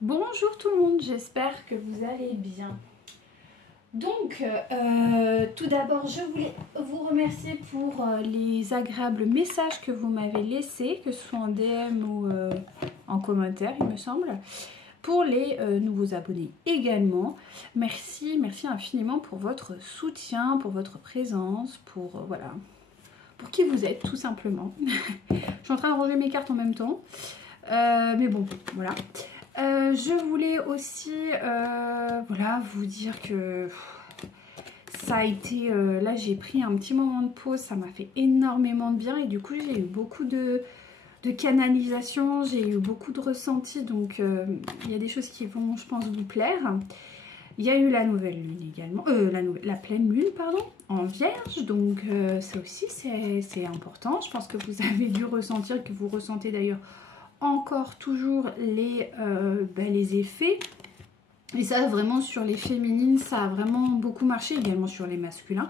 Bonjour tout le monde, j'espère que vous allez bien. Donc, tout d'abord, je voulais vous remercier pour les agréables messages que vous m'avez laissés, que ce soit en DM ou en commentaire, il me semble. Pour les nouveaux abonnés également, merci infiniment pour votre soutien, pour votre présence, pour voilà, pour qui vous êtes tout simplement. Je suis en train de ranger mes cartes en même temps, mais bon, voilà. Je voulais aussi voilà, vous dire que ça a été... là, j'ai pris un petit moment de pause, ça m'a fait énormément de bien et du coup, j'ai eu beaucoup de canalisation, j'ai eu beaucoup de ressentis, donc il y a des choses qui vont, je pense, vous plaire. Il y a eu la nouvelle lune également, la pleine lune, pardon, en vierge, donc ça aussi, c'est important. Je pense que vous avez dû ressentir, que vous ressentez d'ailleurs encore toujours les effets. Et ça, vraiment, sur les féminines, ça a vraiment beaucoup marché, également sur les masculins.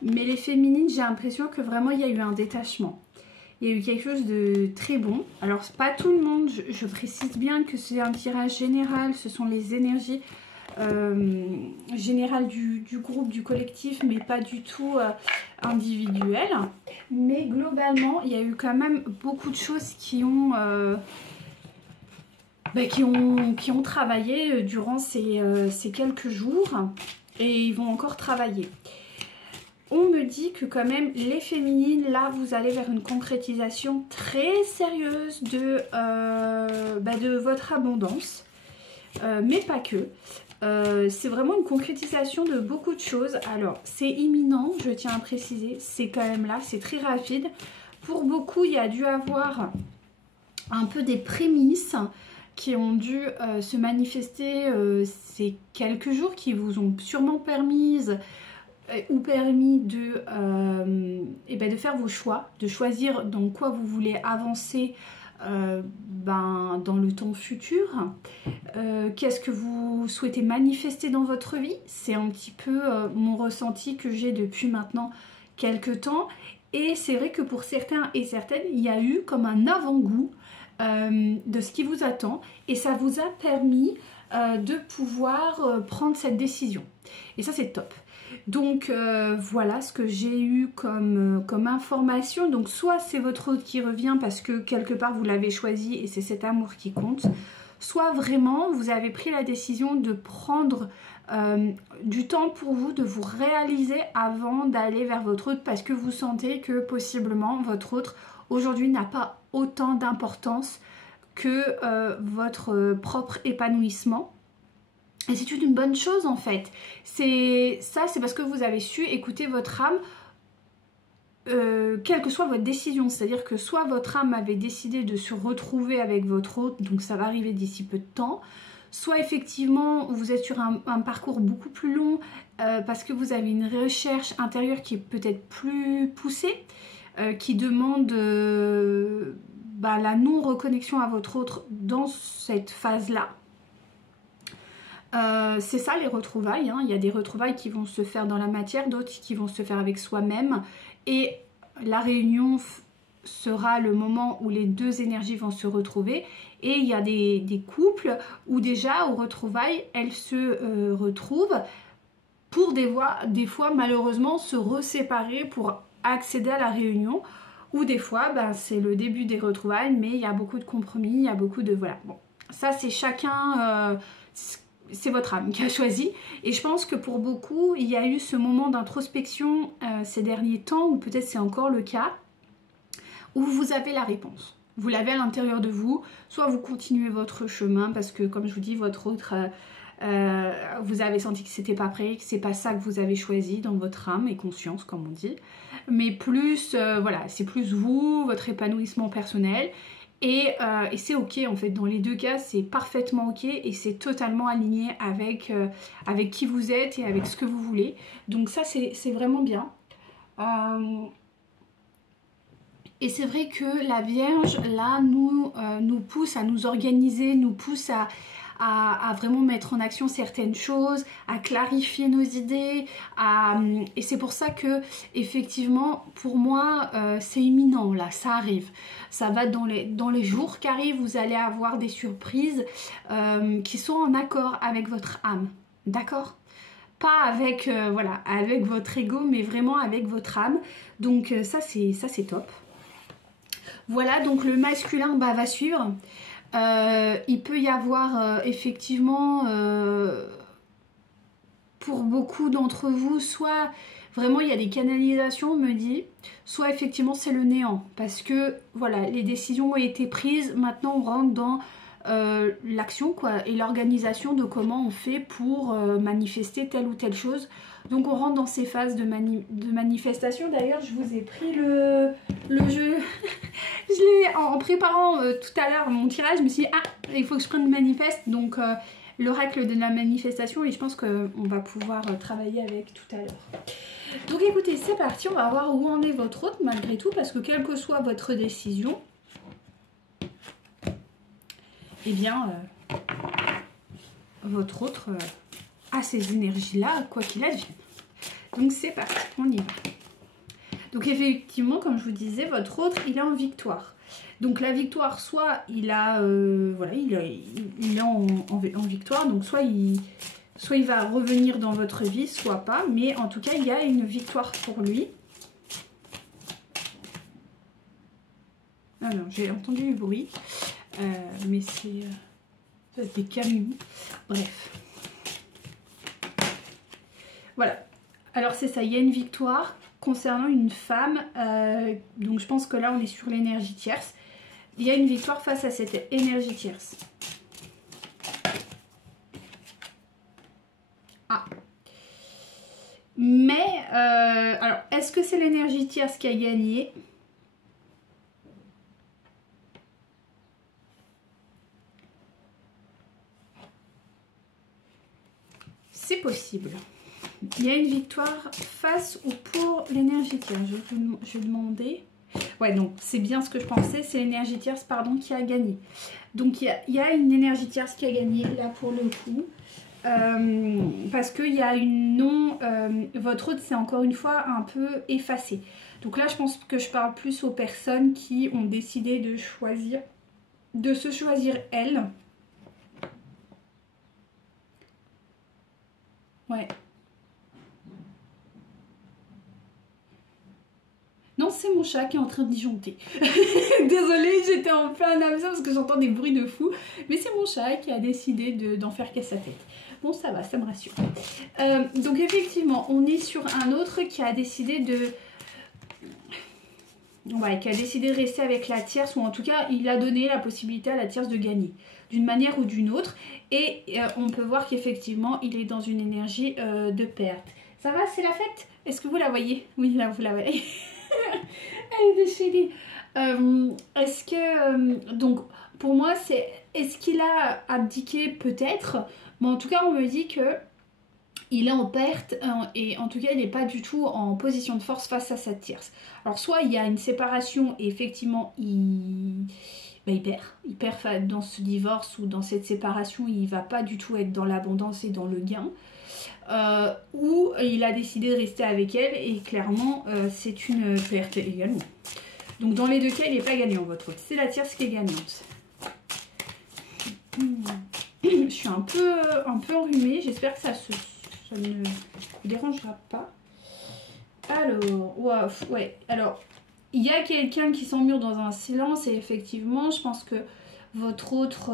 Mais les féminines, j'ai l'impression que vraiment, il y a eu un détachement. Il y a eu quelque chose de très bon. Alors, pas tout le monde, je précise bien que c'est un tirage général, ce sont les énergies générales du groupe, du collectif, mais pas du tout individuelles. Mais globalement, il y a eu quand même beaucoup de choses qui ont... qui ont travaillé durant ces quelques jours et ils vont encore travailler. On me dit que quand même les féminines, là vous allez vers une concrétisation très sérieuse de votre abondance, mais pas que. C'est vraiment une concrétisation de beaucoup de choses. Alors c'est imminent, je tiens à préciser, c'est quand même là, c'est très rapide. Pour beaucoup, il y a dû avoir un peu des prémices qui ont dû se manifester ces quelques jours, qui vous ont sûrement permis de faire vos choix, de choisir dans quoi vous voulez avancer dans le temps futur. Qu'est-ce que vous souhaitez manifester dans votre vie? C'est un petit peu mon ressenti que j'ai depuis maintenant quelques temps. Et c'est vrai que pour certains et certaines, il y a eu comme un avant-goût de ce qui vous attend et ça vous a permis de pouvoir prendre cette décision. Et ça, c'est top. Donc voilà ce que j'ai eu comme information. Donc soit c'est votre hôte qui revient parce que quelque part vous l'avez choisi et c'est cet amour qui compte, soit vraiment vous avez pris la décision de prendre du temps pour vous, de vous réaliser avant d'aller vers votre hôte parce que vous sentez que possiblement votre hôte aujourd'hui n'a pas autant d'importance que votre propre épanouissement. Et c'est une bonne chose en fait. C'est parce que vous avez su écouter votre âme, quelle que soit votre décision. C'est-à-dire que soit votre âme avait décidé de se retrouver avec votre hôte, donc ça va arriver d'ici peu de temps, soit effectivement vous êtes sur un parcours beaucoup plus long parce que vous avez une recherche intérieure qui est peut-être plus poussée, qui demande la non-reconnexion à votre autre dans cette phase-là. C'est ça les retrouvailles, hein. Il y a des retrouvailles qui vont se faire dans la matière, d'autres qui vont se faire avec soi-même. Et la réunion sera le moment où les deux énergies vont se retrouver. Et il y a des couples où déjà aux retrouvailles, elles se retrouvent pour des fois malheureusement se reséparer pour accéder à la réunion. Ou des fois c'est le début des retrouvailles mais il y a beaucoup de compromis, il y a beaucoup de... Voilà, bon, ça c'est chacun... c'est votre âme qui a choisi et je pense que pour beaucoup il y a eu ce moment d'introspection ces derniers temps ou peut-être c'est encore le cas où vous avez la réponse, vous l'avez à l'intérieur de vous, soit vous continuez votre chemin parce que comme je vous dis votre autre vous avez senti que c'était pas prêt, que c'est pas ça que vous avez choisi dans votre âme et conscience comme on dit, mais plus voilà, c'est plus vous, votre épanouissement personnel. Et c'est ok en fait, dans les deux cas c'est parfaitement ok et c'est totalement aligné avec qui vous êtes et avec ce que vous voulez. Donc ça c'est vraiment bien. Et c'est vrai que la Vierge là nous pousse à nous organiser, nous pousse à à vraiment mettre en action certaines choses, à clarifier nos idées, et c'est pour ça que effectivement pour moi c'est imminent là, ça arrive. Ça va dans les jours qui arrivent, vous allez avoir des surprises qui sont en accord avec votre âme, d'accord? Pas avec, voilà, avec votre ego, mais vraiment avec votre âme. Donc ça c'est top. Voilà, donc le masculin va suivre. Il peut y avoir effectivement, pour beaucoup d'entre vous, soit vraiment il y a des canalisations, on me dit, soit effectivement c'est le néant. Parce que voilà, les décisions ont été prises, maintenant on rentre dans l'action quoi, et l'organisation de comment on fait pour manifester telle ou telle chose. Donc on rentre dans ces phases de manifestation. D'ailleurs je vous ai pris le jeu je l'ai en préparant tout à l'heure mon tirage, je me suis dit ah il faut que je prenne le manifeste, donc l'oracle de la manifestation, et je pense qu'on va pouvoir travailler avec tout à l'heure. Donc écoutez, c'est parti, on va voir où en est votre hôte malgré tout, parce que quelle que soit votre décision, eh bien, votre autre a ces énergies-là, quoi qu'il advienne. Donc c'est parti, on y va. Donc effectivement, comme je vous disais, votre autre, il est en victoire. Donc la victoire, soit il a, voilà, il est en victoire, donc soit il va revenir dans votre vie, soit pas, mais en tout cas, il y a une victoire pour lui. Ah non, j'ai entendu du bruit. Mais c'est des camions, bref. Voilà, alors c'est ça, il y a une victoire concernant une femme, donc je pense que là on est sur l'énergie tierce. Il y a une victoire face à cette énergie tierce. Ah. Mais, alors, est-ce que c'est l'énergie tierce qui a gagné ? C'est possible. Il y a une victoire face ou pour l'énergie tierce. Je vais demander. Ouais, donc c'est bien ce que je pensais. C'est l'énergie tierce, pardon, qui a gagné. Donc il y a une énergie tierce qui a gagné là pour le coup. Parce qu'il y a une non... votre autre, c'est encore une fois un peu effacé. Donc là, je pense que je parle plus aux personnes qui ont décidé de choisir, de se choisir elles. Ouais. Non, c'est mon chat qui est en train de disjoncter. Désolée, j'étais en plein absence parce que j'entends des bruits de fou. Mais c'est mon chat qui a décidé d'en faire qu'à sa tête. Bon, ça va, ça me rassure. Donc effectivement, on est sur un autre qui a décidé de... Ouais, qui a décidé de rester avec la tierce, ou en tout cas, il a donné la possibilité à la tierce de gagner, d'une manière ou d'une autre. Et on peut voir qu'effectivement, il est dans une énergie de perte. Ça va, c'est la fête? Est-ce que vous la voyez? Oui, là, vous la voyez. Elle est déchaînée. Est-ce que... donc, pour moi, c'est... Est-ce qu'il a abdiqué? Peut-être. Mais en tout cas, on me dit que il est en perte et en tout cas il n'est pas du tout en position de force face à sa tierce. Alors soit il y a une séparation et effectivement il perd dans ce divorce ou dans cette séparation, il ne va pas du tout être dans l'abondance et dans le gain. Ou il a décidé de rester avec elle et clairement c'est une perte également. Donc dans les deux cas il n'est pas gagnant votre autre, c'est la tierce qui est gagnante. Je suis un peu enrhumée, j'espère que ça ne dérangera pas. Alors, wow, ouais, alors, il y a quelqu'un qui s'emmure dans un silence et effectivement, je pense que votre autre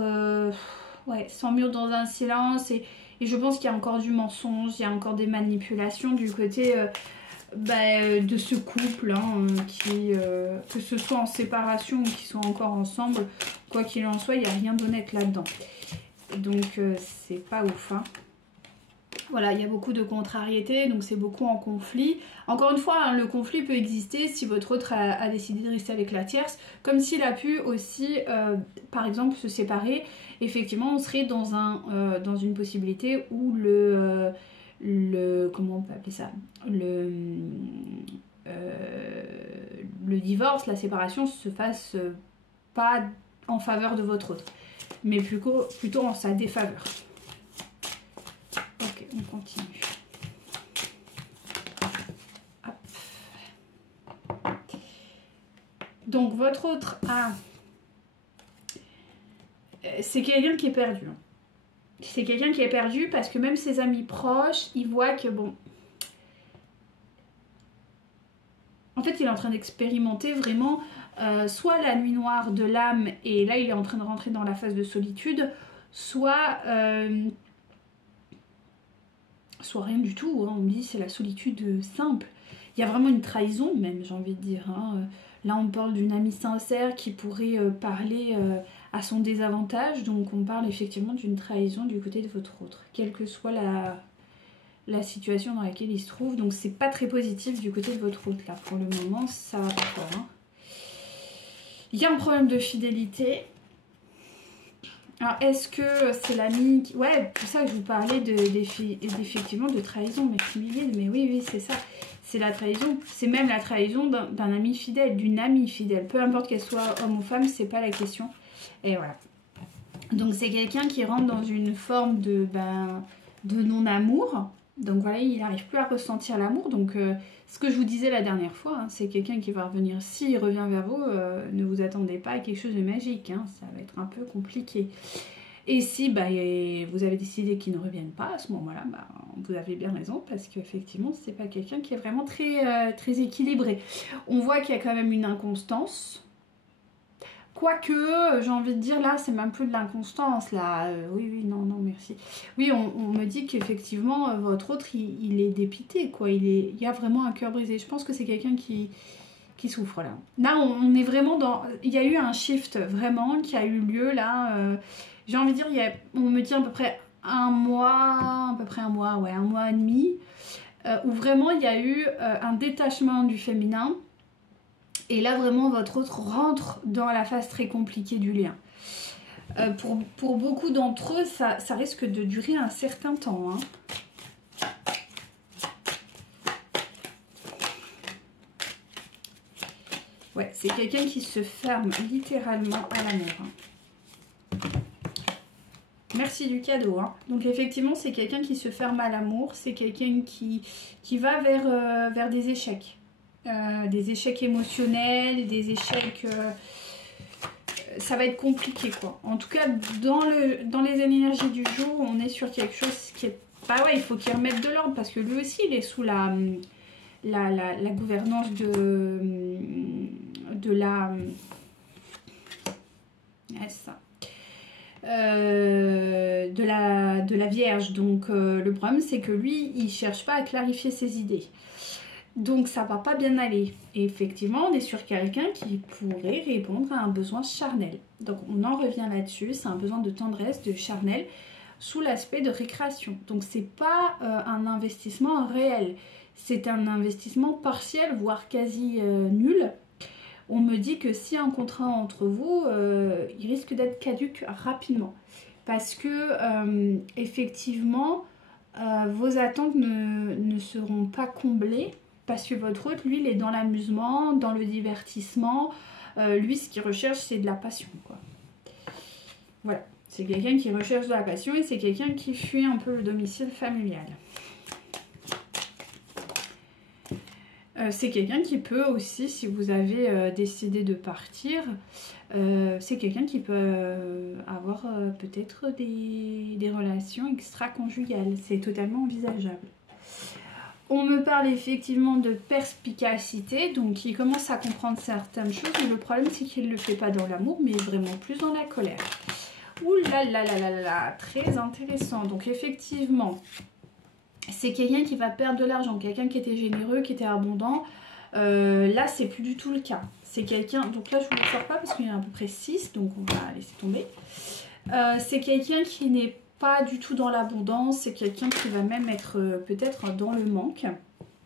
s'emmure dans un silence et je pense qu'il y a encore du mensonge, il y a encore des manipulations du côté de ce couple, hein, qui, que ce soit en séparation ou qu'ils soient encore ensemble, quoi qu'il en soit, il n'y a rien d'honnête là-dedans. Donc, c'est pas ouf, hein. Voilà, il y a beaucoup de contrariétés, donc c'est beaucoup en conflit. Encore une fois, hein, le conflit peut exister si votre autre a décidé de rester avec la tierce, comme s'il a pu aussi, par exemple, se séparer. Effectivement, on serait dans une possibilité où comment on peut appeler ça, le divorce, la séparation se fasse pas en faveur de votre autre. mais plutôt en sa défaveur. Ok, on continue. Hop. Donc votre autre A, c'est quelqu'un qui est perdu. C'est quelqu'un qui est perdu parce que même ses amis proches, ils voient que bon... En fait, il est en train d'expérimenter vraiment soit la nuit noire de l'âme, et là, il est en train de rentrer dans la phase de solitude, soit rien du tout. Hein. On me dit c'est la solitude simple. Il y a vraiment une trahison même, j'ai envie de dire. Hein. Là, on parle d'une amie sincère qui pourrait parler à son désavantage. Donc, on parle effectivement d'une trahison du côté de votre autre, quelle que soit la situation dans laquelle il se trouve. Donc, c'est pas très positif du côté de votre autre. Là, pour le moment, ça va pas fort. Hein. Il y a un problème de fidélité. Alors, est-ce que c'est l'ami qui... Ouais, pour ça que je vous parlais effectivement de trahison. Merci Miguel, mais oui, c'est ça. C'est la trahison. C'est même la trahison d'un ami fidèle, d'une amie fidèle. Peu importe qu'elle soit homme ou femme, c'est pas la question. Et voilà. Donc, c'est quelqu'un qui rentre dans une forme de non-amour. Donc, voilà, il n'arrive plus à ressentir l'amour. Donc, ce que je vous disais la dernière fois, hein, c'est quelqu'un qui va revenir. S'il revient vers vous, ne vous attendez pas à quelque chose de magique. Hein, ça va être un peu compliqué. Et si vous avez décidé qu'il ne revienne pas, à ce moment-là, vous avez bien raison, parce qu'effectivement, c'est pas quelqu'un qui est vraiment très équilibré. On voit qu'il y a quand même une inconstance. Quoique, j'ai envie de dire, là, c'est même plus de l'inconstance, là. Oui, non, merci. Oui, on me dit qu'effectivement, votre autre, il est dépité, quoi. Il y a vraiment un cœur brisé. Je pense que c'est quelqu'un qui souffre, là. Là, on est vraiment dans... Il y a eu un shift, vraiment, qui a eu lieu, là. J'ai envie de dire, on me dit à peu près un mois et demi, où vraiment, il y a eu un détachement du féminin. Et là, vraiment, votre autre rentre dans la phase très compliquée du lien. Pour beaucoup d'entre eux, ça risque de durer un certain temps. Hein. Ouais, c'est quelqu'un qui se ferme littéralement à l'amour. Hein. Merci du cadeau. Hein. Donc effectivement, c'est quelqu'un qui se ferme à l'amour. C'est quelqu'un qui va vers des échecs. Des échecs émotionnels, des échecs... ça va être compliqué, quoi. En tout cas, dans les énergies du jour, on est sur quelque chose qui est... Bah ouais, il faut qu'il remette de l'ordre, parce que lui aussi, il est sous la gouvernance de la... ça. De la Vierge. Donc, le problème, c'est que lui, il cherche pas à clarifier ses idées. Donc ça va pas bien aller. Et effectivement, on est sur quelqu'un qui pourrait répondre à un besoin charnel. Donc on en revient là-dessus, c'est un besoin de tendresse, de charnel, sous l'aspect de récréation. Donc c'est pas un investissement réel, c'est un investissement partiel, voire quasi nul. On me dit que si un contrat entre vous, il risque d'être caduc rapidement. Parce que effectivement, vos attentes ne seront pas comblées. Parce que votre autre, lui, il est dans l'amusement, dans le divertissement. Lui, ce qu'il recherche, c'est de la passion, quoi. Voilà. C'est quelqu'un qui recherche de la passion et c'est quelqu'un qui fuit un peu le domicile familial. C'est quelqu'un qui peut aussi, si vous avez décidé de partir, c'est quelqu'un qui peut avoir peut-être des relations extra-conjugales. C'est totalement envisageable. On me parle effectivement de perspicacité, donc il commence à comprendre certaines choses, mais le problème c'est qu'il ne le fait pas dans l'amour, mais vraiment plus dans la colère. Ouh là là là là là, très intéressant. Donc effectivement, c'est quelqu'un qui va perdre de l'argent, quelqu'un qui était généreux, qui était abondant. Là, c'est plus du tout le cas. C'est quelqu'un, donc là je ne vous le sors pas parce qu'il y en a à peu près 6, donc on va laisser tomber. C'est quelqu'un qui n'est pas du tout dans l'abondance, c'est quelqu'un qui va même être peut-être dans le manque.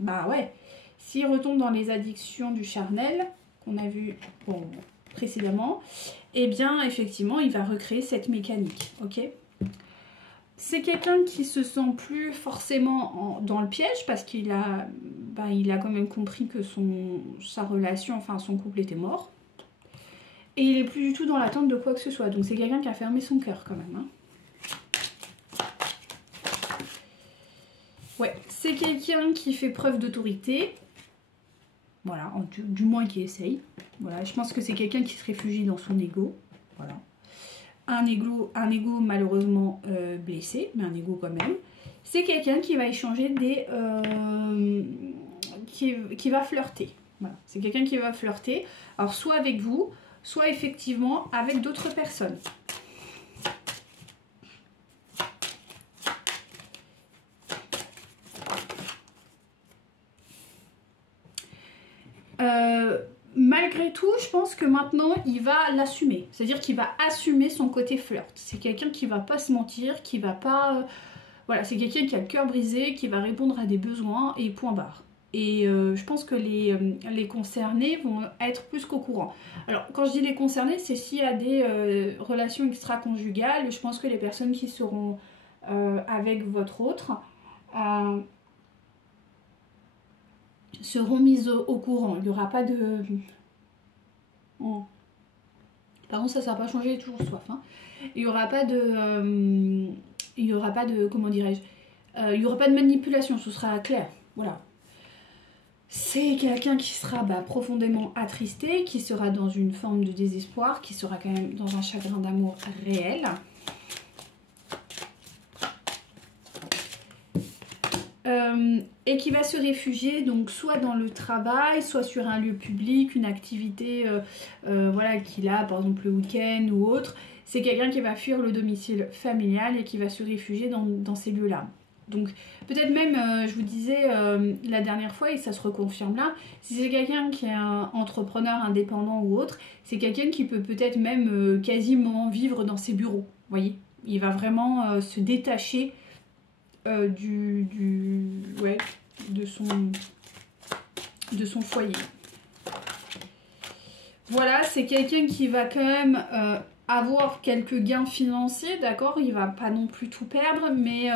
Bah ouais, s'il retombe dans les addictions du charnel, qu'on a vu précédemment, eh bien effectivement il va recréer cette mécanique, ok. C'est quelqu'un qui se sent plus forcément dans le piège parce qu'il a, il a quand même compris que sa relation, enfin son couple était mort. Et il est plus du tout dans l'attente de quoi que ce soit. Donc c'est quelqu'un qui a fermé son cœur quand même. Hein. Ouais, c'est quelqu'un qui fait preuve d'autorité. Voilà, du moins qui essaye. Voilà, je pense que c'est quelqu'un qui se réfugie dans son ego. Voilà. Un ego malheureusement blessé, mais un ego quand même. C'est quelqu'un qui va échanger des... qui va flirter. Voilà. C'est quelqu'un qui va flirter. Alors soit avec vous, soit effectivement avec d'autres personnes. Malgré tout, je pense que maintenant, il va l'assumer. C'est-à-dire qu'il va assumer son côté flirt. C'est quelqu'un qui va pas se mentir, qui va pas... voilà, c'est quelqu'un qui a le cœur brisé, qui va répondre à des besoins et point barre. Et je pense que les concernés vont être plus qu'au courant. Alors, quand je dis les concernés, c'est s'il y a des relations extra-conjugales. Je pense que les personnes qui seront avec votre autre... seront mises au courant. Il n'y aura pas de... Oh. Par contre, ça n'a pas changé, toujours soif. Hein. Il n'y aura pas de... il n'y aura pas de... Comment dirais-je il n'y aura pas de manipulation, ce sera clair. Voilà. C'est quelqu'un qui sera profondément attristé, qui sera dans une forme de désespoir, qui sera quand même dans un chagrin d'amour réel. Et qui va se réfugier donc soit dans le travail, soit sur un lieu public, une activité voilà, qu'il a par exemple le week-end ou autre. C'est quelqu'un qui va fuir le domicile familial et qui va se réfugier dans ces lieux-là. Donc peut-être même, je vous disais la dernière fois, et ça se reconfirme là, si c'est quelqu'un qui est un entrepreneur indépendant ou autre, c'est quelqu'un qui peut peut-être même quasiment vivre dans ses bureaux. Vous voyez, il va vraiment se détacher ouais, de son foyer. Voilà, c'est quelqu'un qui va quand même avoir quelques gains financiers, d'accord. Il va pas non plus tout perdre, mais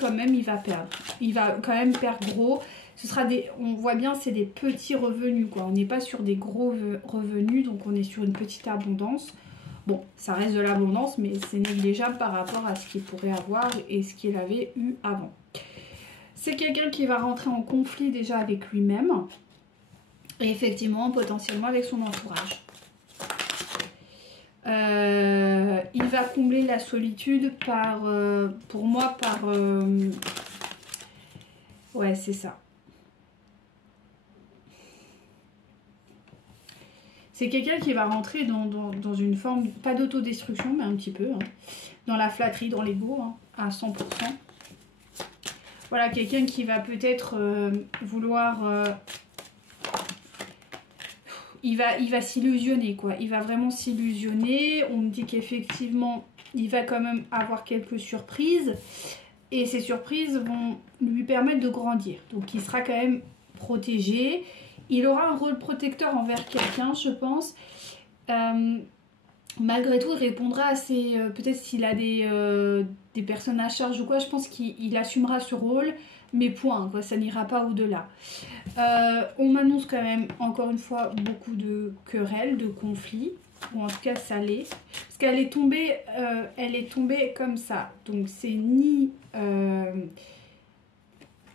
quand même il va perdre. Il va quand même perdre gros. Ce sera on voit bien, c'est des petits revenus, quoi. On n'est pas sur des gros revenus, donc on est sur une petite abondance. Bon, ça reste de l'abondance, mais c'est négligeable par rapport à ce qu'il pourrait avoir et ce qu'il avait eu avant. C'est quelqu'un qui va rentrer en conflit déjà avec lui-même et effectivement, potentiellement avec son entourage. Il va combler la solitude pour moi, ouais, c'est ça. C'est quelqu'un qui va rentrer dans une forme, pas d'autodestruction, mais un petit peu, hein, dans la flatterie, dans l'ego, hein, à 100%. Voilà, quelqu'un qui va peut-être vouloir... il va s'illusionner, quoi. Il va vraiment s'illusionner. On me dit qu'effectivement, il va quand même avoir quelques surprises. Et ces surprises vont lui permettre de grandir. Donc, il sera quand même protégé. Il aura un rôle protecteur envers quelqu'un, je pense. Malgré tout, il répondra à ses... peut-être s'il a des personnes à charge ou quoi, je pense qu'il assumera ce rôle. Mais point, quoi, ça n'ira pas au-delà. On m'annonce quand même, encore une fois, beaucoup de querelles, de conflits. Ou en tout cas, ça l'est. Parce qu'elle est tombée comme ça. Donc, c'est ni...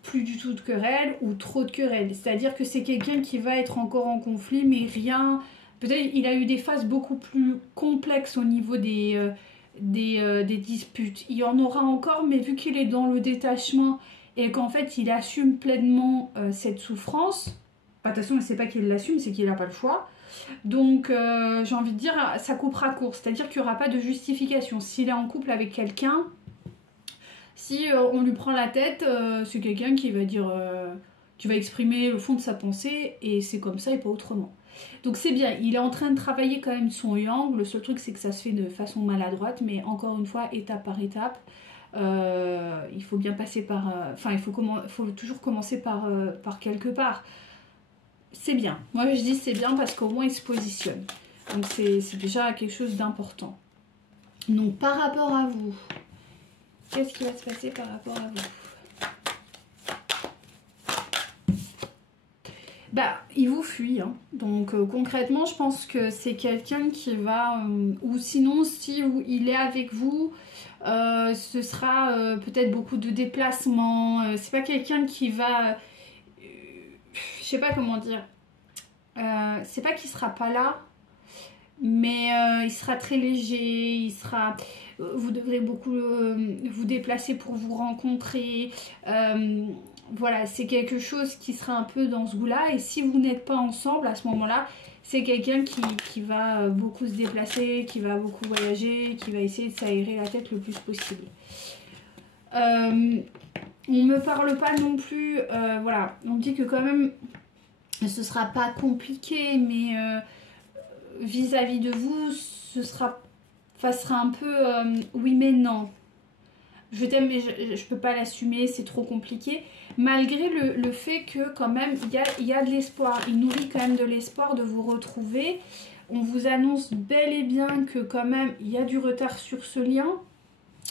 plus du tout de querelles ou trop de querelles. C'est-à-dire que c'est quelqu'un qui va être encore en conflit, mais rien... Peut-être il a eu des phases beaucoup plus complexes au niveau des disputes. Il y en aura encore, mais vu qu'il est dans le détachement et qu'en fait il assume pleinement cette souffrance, de toute façon c'est pas qu'il l'assume, c'est qu'il n'a pas le choix. Donc j'ai envie de dire, ça coupera court. C'est-à-dire qu'il n'y aura pas de justification. S'il est en couple avec quelqu'un... Si on lui prend la tête, c'est quelqu'un qui va dire, qui va exprimer le fond de sa pensée et c'est comme ça et pas autrement. Donc c'est bien, il est en train de travailler quand même son yang. Le seul truc c'est que ça se fait de façon maladroite, mais encore une fois, étape par étape. Il faut bien passer par... Enfin, il faut toujours commencer par quelque part. C'est bien. Moi je dis c'est bien parce qu'au moins il se positionne. Donc c'est déjà quelque chose d'important. Donc par rapport à vous... Qu'est-ce qui va se passer par rapport à vous? Bah, il vous fuit, hein. Donc concrètement, je pense que c'est quelqu'un qui va, ou sinon, si il est avec vous, ce sera peut-être beaucoup de déplacements. C'est pas quelqu'un qui va, je sais pas comment dire. C'est pas qu'il sera pas là, mais il sera très léger. Vous devrez beaucoup vous déplacer pour vous rencontrer. Voilà, c'est quelque chose qui sera un peu dans ce goût-là. Et si vous n'êtes pas ensemble, à ce moment-là, c'est quelqu'un qui va beaucoup se déplacer, qui va beaucoup voyager, qui va essayer de s'aérer la tête le plus possible. On ne me parle pas non plus, voilà, on me dit que quand même, ce sera pas compliqué, mais vis-à-vis de vous, ce sera un peu oui mais non. Je t'aime mais je peux pas l'assumer, c'est trop compliqué. Malgré le fait que quand même il y a de l'espoir, il nourrit quand même de l'espoir de vous retrouver. On vous annonce bel et bien que quand même il y a du retard sur ce lien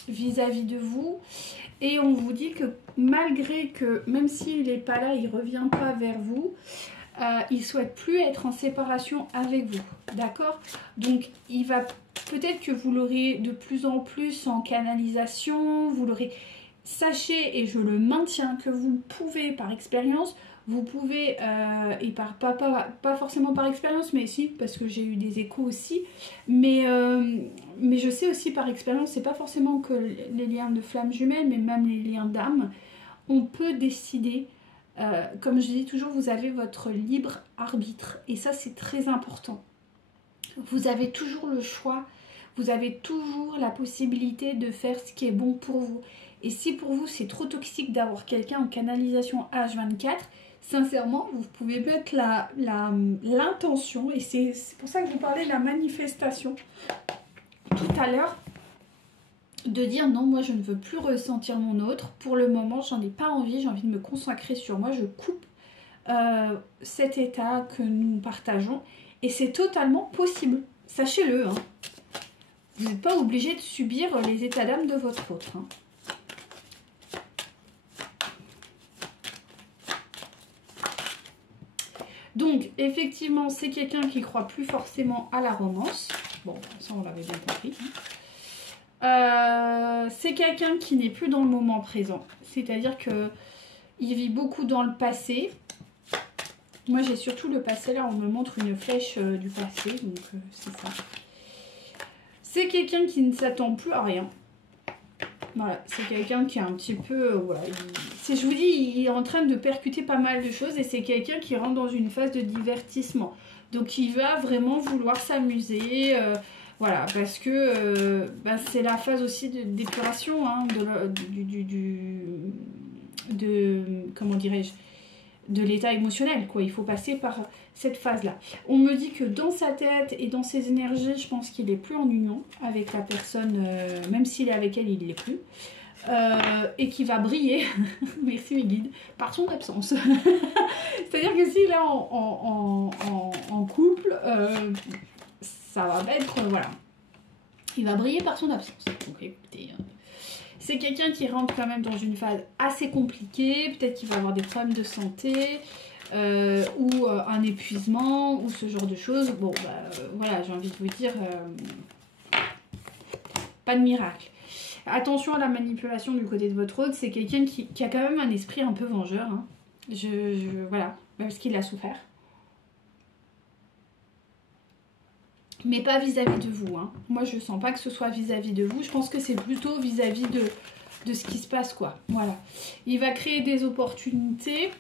vis-à-vis de vous. Et on vous dit que malgré que, même s'il n'est pas là, il ne revient pas vers vous, il souhaite plus être en séparation avec vous, d'accord? Donc il va peut-être que vous l'aurez de plus en plus en canalisation, vous l'aurez. Sachez, et je le maintiens, que vous pouvez par expérience, vous pouvez, et pas forcément par expérience, mais si, parce que j'ai eu des échos aussi, mais je sais aussi par expérience, c'est pas forcément que les liens de flammes jumelles, mais même les liens d'âme, on peut décider. Comme je dis toujours, vous avez votre libre arbitre et ça c'est très important. Vous avez toujours le choix, vous avez toujours la possibilité de faire ce qui est bon pour vous. Et si pour vous c'est trop toxique d'avoir quelqu'un en canalisation H24, sincèrement vous pouvez mettre l'intention, et c'est pour ça que je vous parlais de la manifestation tout à l'heure, de dire non, moi je ne veux plus ressentir mon autre, pour le moment j'en ai pas envie, j'ai envie de me consacrer sur moi, je coupe cet état que nous partageons et c'est totalement possible, sachez-le, hein. Vous n'êtes pas obligé de subir les états d'âme de votre autre, hein. Donc effectivement c'est quelqu'un qui croit plus forcément à la romance, bon ça on l'avait bien compris, hein. C'est quelqu'un qui n'est plus dans le moment présent, c'est-à-dire que il vit beaucoup dans le passé. Moi j'ai surtout le passé, là on me montre une flèche du passé, donc c'est ça. C'est quelqu'un qui ne s'attend plus à rien. Voilà, c'est quelqu'un qui est un petit peu, voilà, je vous dis, il est en train de percuter pas mal de choses et c'est quelqu'un qui rentre dans une phase de divertissement. Donc il va vraiment vouloir s'amuser. Voilà, parce que c'est la phase aussi d'épuration, hein, comment dirais-je, de l'état émotionnel, quoi. Il faut passer par cette phase-là. On me dit que dans sa tête et dans ses énergies, je pense qu'il n'est plus en union avec la personne, même s'il est avec elle, il ne l'est plus. Et qui va briller, merci mes guides, par son absence. C'est-à-dire que s'il est en couple, ça va être, voilà, il va briller par son absence. Donc écoutez, c'est quelqu'un qui rentre quand même dans une phase assez compliquée, peut-être qu'il va avoir des problèmes de santé, ou un épuisement, ou ce genre de choses. Bon, voilà, j'ai envie de vous dire, pas de miracle. Attention à la manipulation du côté de votre autre, c'est quelqu'un qui a quand même un esprit un peu vengeur, hein. Voilà, parce qu'il a souffert. Mais pas vis-à-vis de vous, hein. Moi je sens pas que ce soit vis-à-vis de vous, je pense que c'est plutôt vis-à-vis de ce qui se passe, quoi. Voilà, il va créer des opportunités.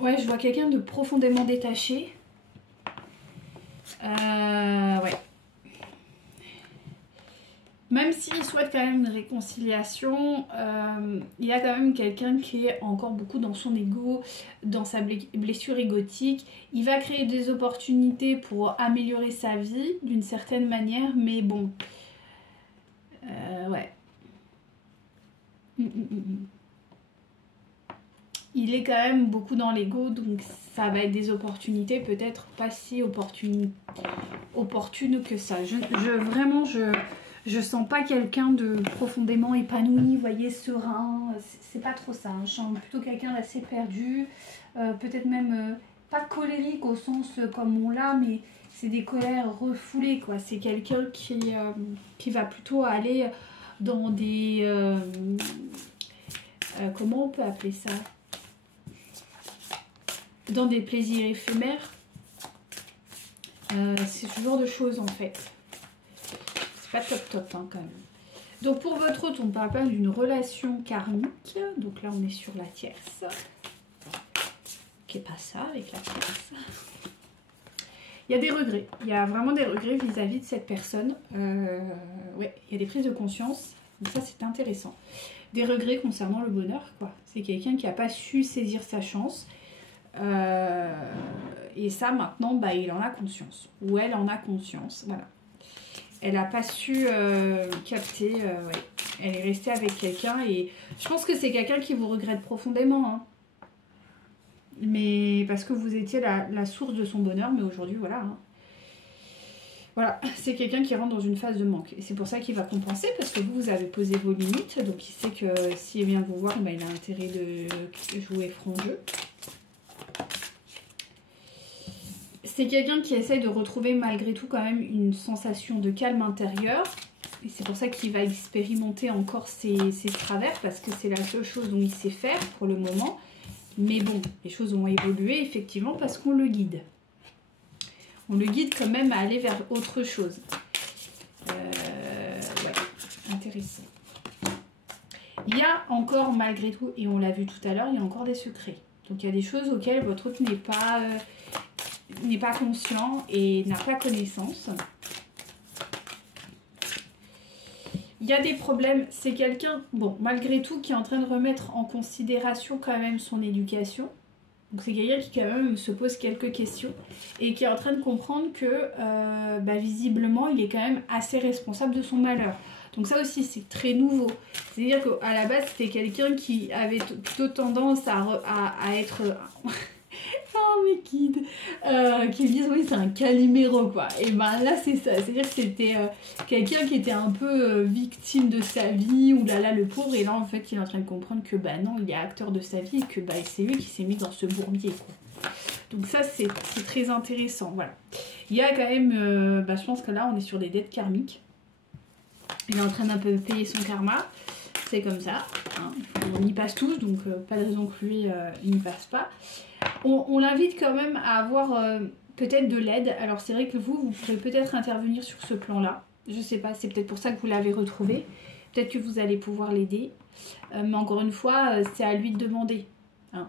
Ouais, je vois quelqu'un de profondément détaché. Ouais. Même s'il souhaite quand même une réconciliation, il y a quand même quelqu'un qui est encore beaucoup dans son ego, dans sa blessure égotique. Il va créer des opportunités pour améliorer sa vie d'une certaine manière, mais bon, ouais. Il est quand même beaucoup dans l'ego, donc ça va être des opportunités peut-être pas si opportunes que ça. Je sens pas quelqu'un de profondément épanoui, vous voyez, serein. C'est pas trop ça. Hein. Je sens plutôt quelqu'un d'assez perdu. Peut-être même pas colérique au sens comme on l'a, mais c'est des colères refoulées, quoi. C'est quelqu'un qui va plutôt aller dans des... comment on peut appeler ça? Dans des plaisirs éphémères. C'est ce genre de choses, en fait. Pas top hein, quand même. Donc pour votre hôte, on parle pas d'une relation karmique. Donc là on est sur la tierce. Qui est pas ça avec la tierce. Il y a des regrets. Il y a vraiment des regrets vis-à-vis de cette personne. Ouais, il y a des prises de conscience. Donc ça c'est intéressant. Des regrets concernant le bonheur, quoi. C'est quelqu'un qui n'a pas su saisir sa chance. Et ça maintenant, bah, il en a conscience. Ou elle en a conscience. Voilà. Elle n'a pas su capter, ouais. Elle est restée avec quelqu'un et je pense que c'est quelqu'un qui vous regrette profondément. Hein. Mais parce que vous étiez la source de son bonheur, mais aujourd'hui, voilà. Hein. Voilà, c'est quelqu'un qui rentre dans une phase de manque. Et c'est pour ça qu'il va compenser, parce que vous avez posé vos limites. Donc il sait que s'il vient vous voir, bah, il a intérêt de jouer franc jeu. C'est quelqu'un qui essaye de retrouver malgré tout quand même une sensation de calme intérieur. Et c'est pour ça qu'il va expérimenter encore ses travers, parce que c'est la seule chose dont il sait faire pour le moment. Mais bon, les choses vont évoluer effectivement parce qu'on le guide. On le guide quand même à aller vers autre chose. Ouais, intéressant. Il y a encore malgré tout, et on l'a vu tout à l'heure, il y a encore des secrets. Donc il y a des choses auxquelles votre hôte n'est pas conscient et n'a pas connaissance. Il y a des problèmes, c'est quelqu'un, bon, malgré tout, qui est en train de remettre en considération quand même son éducation. Donc c'est quelqu'un qui quand même se pose quelques questions et qui est en train de comprendre que bah, visiblement il est quand même assez responsable de son malheur. Donc ça aussi c'est très nouveau. C'est-à-dire qu'à la base c'était quelqu'un qui avait plutôt tendance à être... oh mes kids qui disent oui c'est un Calimero quoi. Et ben là c'est ça. C'est-à-dire que c'était quelqu'un qui était un peu victime de sa vie, ou là le pauvre, et là en fait il est en train de comprendre que bah non, il est acteur de sa vie et que bah c'est lui qui s'est mis dans ce bourbier quoi. Donc ça c'est très intéressant, voilà. Il y a quand même bah, je pense que là on est sur des dettes karmiques. Il est en train d'un peu payer son karma, c'est comme ça, hein. On y passe tous, donc pas de raison que lui il n'y passe pas. On l'invite quand même à avoir peut-être de l'aide. Alors c'est vrai que vous pourrez peut-être intervenir sur ce plan-là. Je sais pas, c'est peut-être pour ça que vous l'avez retrouvé. Peut-être que vous allez pouvoir l'aider. Mais encore une fois, c'est à lui de demander. Hein.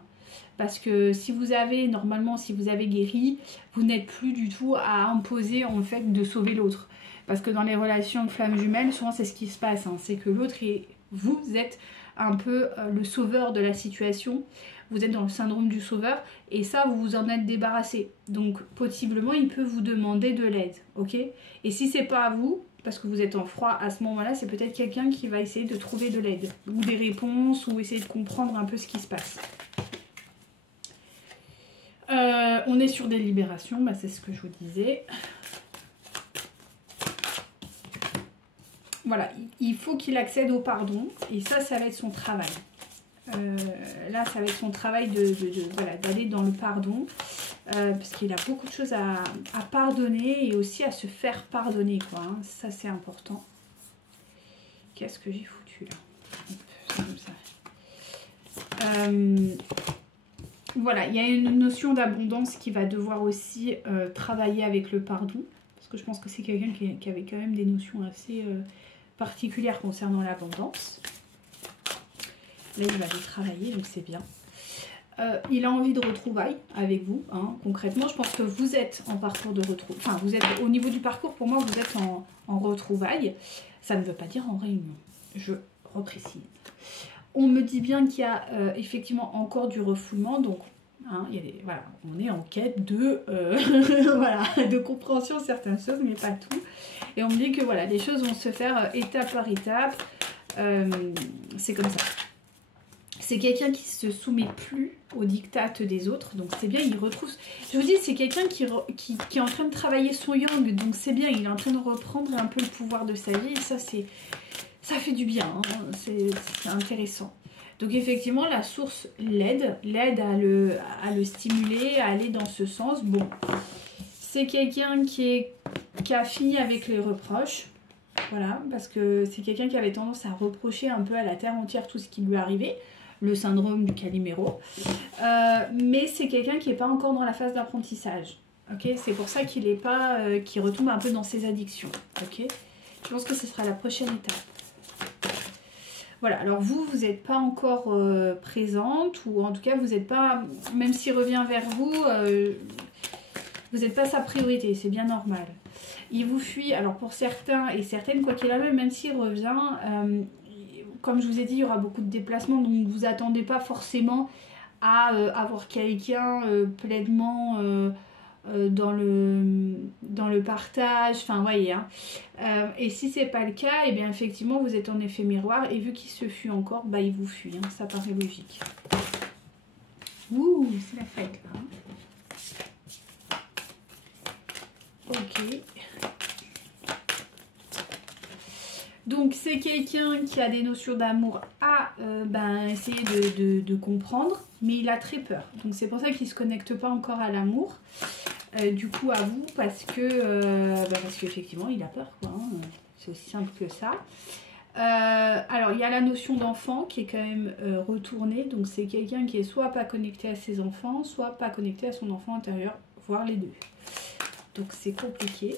Parce que si vous avez, normalement, si vous avez guéri, vous n'êtes plus du tout à imposer en fait de sauver l'autre. Parce que dans les relations flammes jumelles, souvent c'est ce qui se passe. Hein. C'est que l'autre, vous êtes un peu le sauveur de la situation. Vous êtes dans le syndrome du sauveur et ça vous vous en êtes débarrassé. Donc possiblement il peut vous demander de l'aide, ok? Et si c'est pas à vous, parce que vous êtes en froid à ce moment-là, c'est peut-être quelqu'un qui va essayer de trouver de l'aide ou des réponses, ou essayer de comprendre un peu ce qui se passe. On est sur des libérations, bah c'est ce que je vous disais. Voilà, il faut qu'il accède au pardon et ça va être son travail. Là ça va être son travail voilà, d'aller dans le pardon, parce qu'il a beaucoup de choses à pardonner et aussi à se faire pardonner quoi, hein. Ça c'est important. Qu'est-ce que j'ai foutu là? C'est comme ça. Voilà, il y a une notion d'abondance qui va devoir aussi travailler avec le pardon, parce que je pense que c'est quelqu'un qui avait quand même des notions assez particulières concernant l'abondance. Là, il va les travailler, donc c'est bien. Il a envie de retrouvailles avec vous, hein, concrètement. Je pense que vous êtes en parcours de retrouvailles. Enfin, vous êtes au niveau du parcours, pour moi, vous êtes en retrouvailles. Ça ne veut pas dire en réunion. Je reprécise. On me dit bien qu'il y a effectivement encore du refoulement. Donc, hein, voilà, on est en quête de, voilà, de compréhension de certaines choses, mais pas tout. Et on me dit que voilà, les choses vont se faire étape par étape. C'est comme ça. C'est quelqu'un qui se soumet plus aux dictates des autres, donc c'est bien, il retrouve... Je vous dis, c'est quelqu'un qui est en train de travailler son yang, donc c'est bien, il est en train de reprendre un peu le pouvoir de sa vie, et ça fait du bien, hein, c'est intéressant. Donc effectivement, la source l'aide à le stimuler, à aller dans ce sens. Bon, c'est quelqu'un qui a fini avec les reproches. Voilà, parce que c'est quelqu'un qui avait tendance à reprocher un peu à la terre entière tout ce qui lui arrivait. Le syndrome du Calimero. Mais c'est quelqu'un qui n'est pas encore dans la phase d'apprentissage. Ok, c'est pour ça qu'il est pas, qu'il retombe un peu dans ses addictions. Ok, je pense que ce sera la prochaine étape. Voilà, alors vous n'êtes pas encore présente, ou en tout cas vous n'êtes pas, même s'il revient vers vous, vous n'êtes pas sa priorité, c'est bien normal. Il vous fuit, alors pour certains et certaines, quoi qu'il arrive, même s'il revient, comme je vous ai dit, il y aura beaucoup de déplacements, donc ne vous attendez pas forcément à avoir quelqu'un pleinement dans le partage, enfin voyez, hein. Et si c'est pas le cas, et bien effectivement vous êtes en effet miroir, et vu qu'il se fuit encore, bah il vous fuit, hein, ça paraît logique. Ouh, c'est la fête là, hein. Ok. Donc c'est quelqu'un qui a des notions d'amour à essayer de comprendre, mais il a très peur. Donc c'est pour ça qu'il ne se connecte pas encore à l'amour, du coup à vous, parce qu'effectivement il a peur, quoi, hein. C'est aussi simple que ça. Alors il y a la notion d'enfant qui est quand même retournée, donc c'est quelqu'un qui est soit pas connecté à ses enfants, soit pas connecté à son enfant intérieur, voire les deux. Donc c'est compliqué.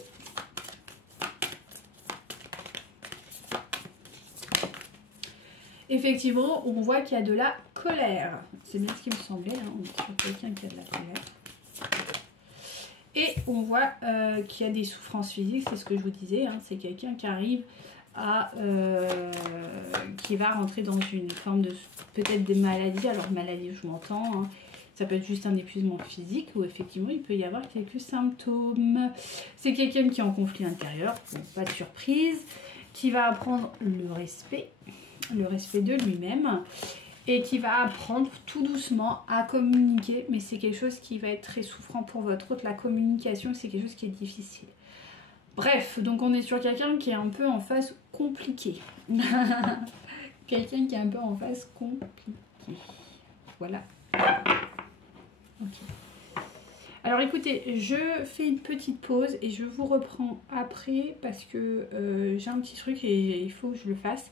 Effectivement, on voit qu'il y a de la colère. C'est bien ce qui me semblait, hein. On est sur quelqu'un qui a de la colère. Et on voit qu'il y a des souffrances physiques, c'est ce que je vous disais, hein. C'est quelqu'un qui arrive à... qui va rentrer dans une forme de... peut-être des maladies. Alors maladie, je m'entends, hein. Ça peut être juste un épuisement physique ou effectivement il peut y avoir quelques symptômes. C'est quelqu'un qui est en conflit intérieur, bon, pas de surprise, qui va apprendre le respect de lui-même et qui va apprendre tout doucement à communiquer, mais c'est quelque chose qui va être très souffrant pour votre autre. La communication, c'est quelque chose qui est difficile. Bref, donc on est sur quelqu'un qui est un peu en phase compliquée. Quelqu'un qui est un peu en phase compliquée. Voilà. Ok. Alors écoutez, je fais une petite pause et je vous reprends après parce que j'ai un petit truc et il faut que je le fasse.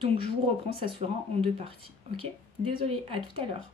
Donc je vous reprends, ça se fera en deux parties. Ok? Désolée, à tout à l'heure.